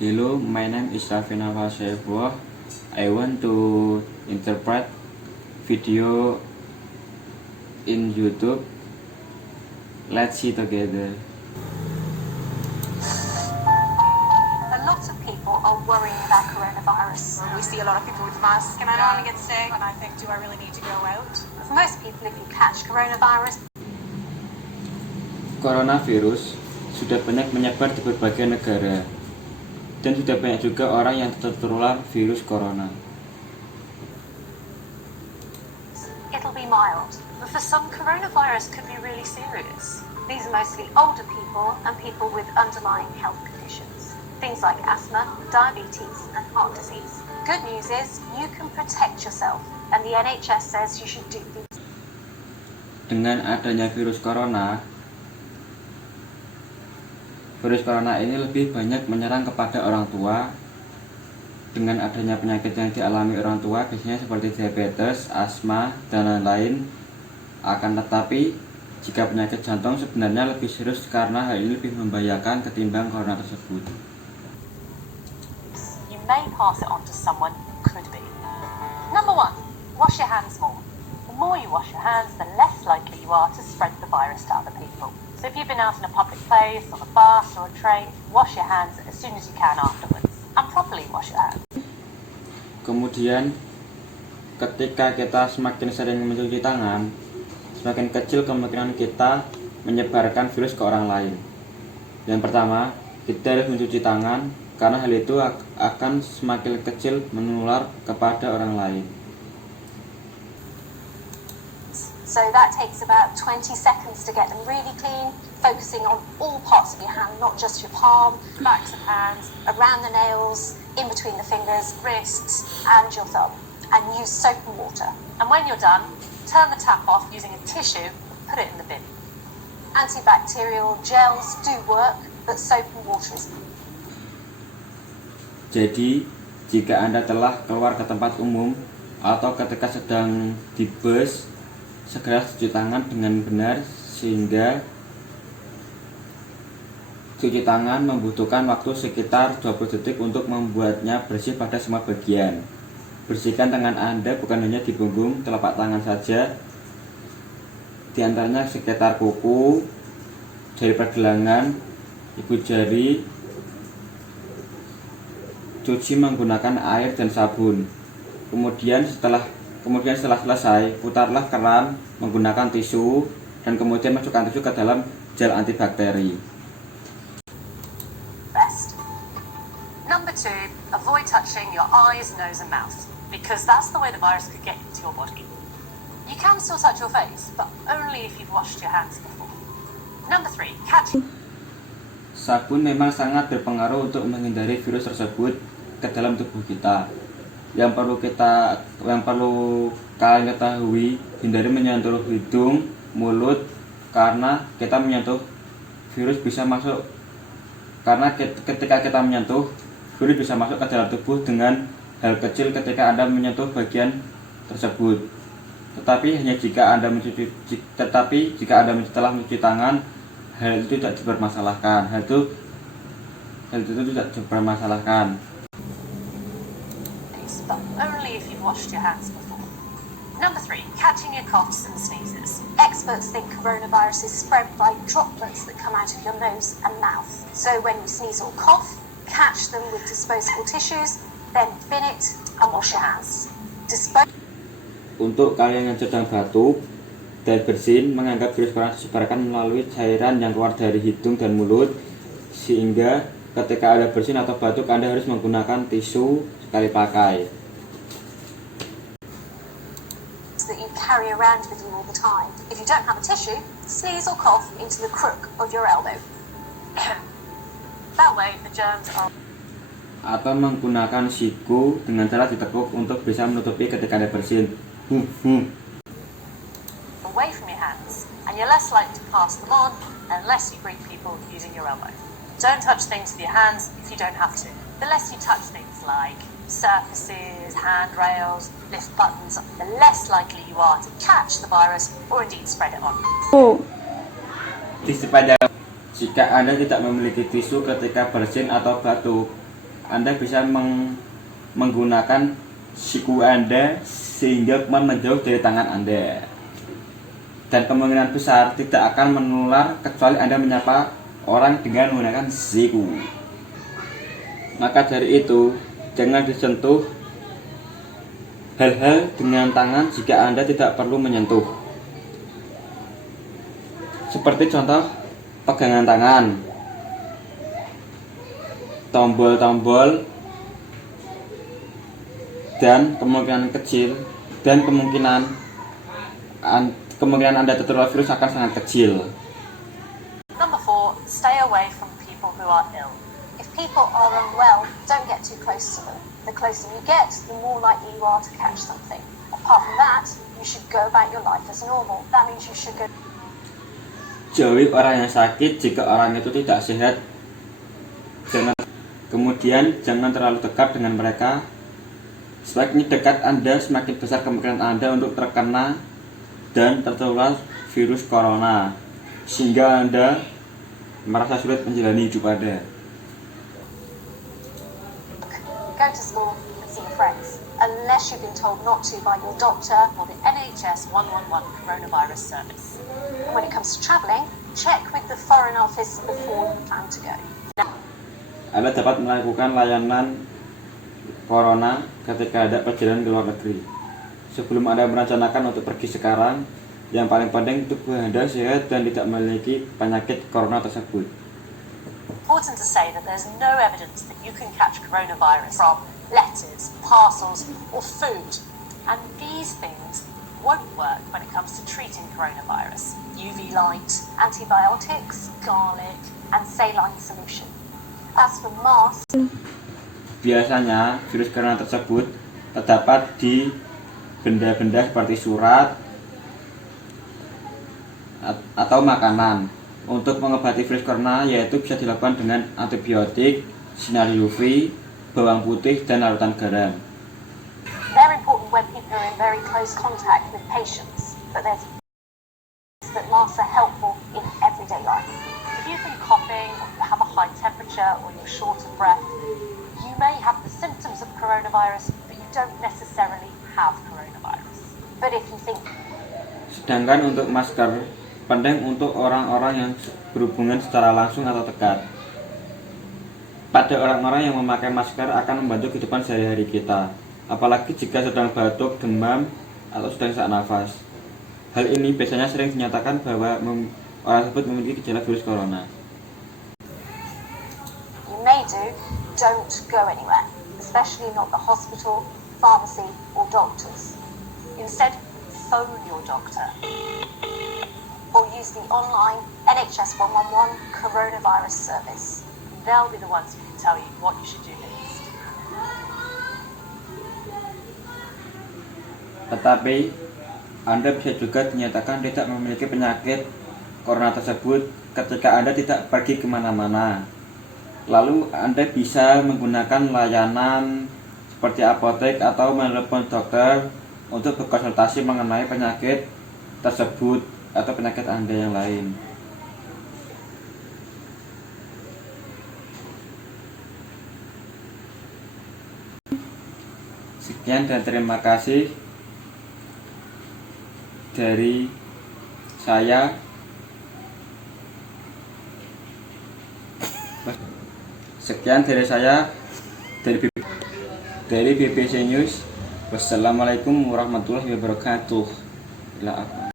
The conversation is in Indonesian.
Hello, my name is Rafina Vasefwa. I want to interpret video in YouTube. Let's see together. A lot of people are worrying about coronavirus. We see a lot of people with masks. Can I not only get sick? And I think, do I really need to go out? For most people, if you catch coronavirus, Coronavirus sudah banyak menyebar di berbagai negara, dan sudah banyak juga orang yang tertular virus corona. it'll be mild. But for some, coronavirus could be really serious. These are mostly older people and people with underlying health conditions. Things like asthma, diabetes, and heart disease. Good news is you can protect yourself, and the NHS says you should do these. Dengan adanya virus corona ini lebih banyak menyerang kepada orang tua. Dengan adanya penyakit yang dialami orang tua, biasanya seperti diabetes, asma, dan lain-lain. Akan tetapi, jika penyakit jantung sebenarnya lebih serius karena hal ini lebih membahayakan ketimbang corona tersebut. You may pass it on to someone who could be. Number 1, wash your hands more. The more you wash your hands, the less likely you are to spread the virus to other people. So if you've been out in a public place, on a bus or a train, wash your hands as soon as you can afterwards. And properly wash your hands. Kemudian, ketika kita semakin sering mencuci tangan, semakin kecil kemungkinan kita menyebarkan virus ke orang lain. Yang pertama, kita harus mencuci tangan karena hal itu akan semakin kecil menular kepada orang lain. So that takes about 20 seconds to get them really clean, focusing on all parts of your hand, not just your palm, backs of hands, around the nails, in between the fingers, wrists, and your thumb. And use soap and water. And when you're done, turn the tap off using a tissue, put it in the bin. Antibacterial gels do work, but soap and water is. Jadi, jika Anda telah keluar ke tempat umum atau ketika sedang di bus, segera cuci tangan dengan benar, sehingga cuci tangan membutuhkan waktu sekitar 20 detik untuk membuatnya bersih pada semua bagian. Bersihkan tangan Anda bukan hanya di punggung, telapak tangan saja, di antaranya sekitar kuku, dari pergelangan, ibu jari. Cuci menggunakan air dan sabun. Kemudian setelah selesai, putarlah keran menggunakan tisu dan kemudian masukkan tisu ke dalam gel antibakteri. Best. Number 2, avoid touching your eyes, nose and mouth, because that's the way the virus could get into your body. You can still touch your face, but only if you've washed your hands before. Number 3, catching. Sabun memang sangat berpengaruh untuk menghindari virus tersebut ke dalam tubuh kita. Yang perlu kalian ketahui, hindari menyentuh hidung, mulut, karena kita menyentuh virus bisa masuk. Karena ketika kita menyentuh, virus bisa masuk ke dalam tubuh dengan hal kecil ketika Anda menyentuh bagian tersebut. Tetapi jika Anda telah mencuci tangan, hal itu tidak dipermasalahkan. Hal itu tidak dipermasalahkan. But only if you've washed your hands before. Number 3, catching your coughs and sneezes. Experts think coronavirus is spread by droplets that come out of your nose and mouth. So when you sneeze or cough, catch them with disposable tissues, then bin it and wash your hands. Untuk kalian yang sedang batuk dan bersin, menganggap virus corona disebarkan melalui cairan yang keluar dari hidung dan mulut, sehingga ketika ada bersin atau batuk, Anda harus menggunakan tisu sekali pakai. That you carry around with you all the time. If you don't have a tissue, sneeze or cough into the crook of your elbow. That way the germs are. Atau menggunakan siku dengan cara ditekuk untuk bisa menutupi ketika ada bersin. Away from your hands, and you're less likely to pass them on unless you greet people using your elbow. Don't touch things with your hands if you don't have to. The less you touch things like surfaces, handrails, lift buttons, the less likely you are to catch the virus or indeed spread it on. Jika Anda tidak memiliki tisu ketika bersin atau batuk, Anda bisa menggunakan siku Anda sehingga kuman menjauh dari tangan Anda. Dan kemungkinan besar tidak akan menular kecuali Anda menyapa orang dengan menggunakan siku. Maka dari itu, jangan disentuh hal-hal dengan tangan jika Anda tidak perlu menyentuh. Seperti contoh pegangan tangan, tombol-tombol, dan kemungkinan Anda tertular virus akan sangat kecil. Number 4, stay away from people who are ill. If people are unwell, don't get too close to them. The closer you get, the more likely you are to catch something. Apart from that, you should go about your life as normal. That means you should go. Jauhi orang yang sakit jika orang itu tidak sehat. Kemudian jangan terlalu dekat dengan mereka. Semakin dekat Anda, semakin besar kemungkinan Anda untuk terkena dan tertular virus corona, sehingga Anda merasa sulit menjalani hidup Anda. Go to school and see your friends, unless you've been told not to by your doctor Or the NHS 111 coronavirus service. And when it comes to travelling, check with the Foreign Office before you plan to go. Anda dapat melakukan layanan corona ketika ada perjalanan ke luar negeri. Sebelum Anda merencanakan untuk pergi sekarang, yang paling penting tubuh Anda sehat dan tidak memiliki penyakit corona tersebut. Important to say that there's no evidence that you can catch coronavirus from letters, parcels, or food. And these things won't work when it comes to treating coronavirus. UV light, Antibiotics, garlic, and saline solution. As for masks, Biasanya virus corona tersebut terdapat di benda-benda seperti surat atau makanan. Untuk mengobati virus corona yaitu bisa dilakukan dengan antibiotik, sinar UV, bawang putih, dan larutan garam. they're important when people are in very close contact with patients, but there's that masks are helpful in everyday life. if you've been coughing, or you have a high temperature, or you're short of breath, you may have the symptoms of coronavirus, but you don't necessarily have coronavirus. But if you think Sedangkan untuk masker, penting untuk orang-orang yang berhubungan secara langsung atau dekat. Pada orang-orang yang memakai masker akan membantu kehidupan sehari-hari kita, apalagi jika sedang batuk, demam, atau sedang sesak nafas. Hal ini biasanya sering dinyatakan bahwa orang tersebut memiliki gejala virus corona. you may do, don't go anywhere, especially not the hospital, pharmacy, or doctors. Instead, phone your doctor. Or use the online NHS 111 coronavirus service. They'll be the ones who can tell you what you should do next. Tetapi, Anda bisa juga dinyatakan tidak memiliki penyakit corona tersebut ketika Anda tidak pergi kemana-mana. Lalu Anda bisa menggunakan layanan seperti apotek atau menelepon dokter untuk berkonsultasi mengenai penyakit tersebut atau penyakit Anda yang lain. Sekian dan terima kasih dari saya. Sekian dari saya dari BBC News. Wassalamualaikum warahmatullahi wabarakatuh.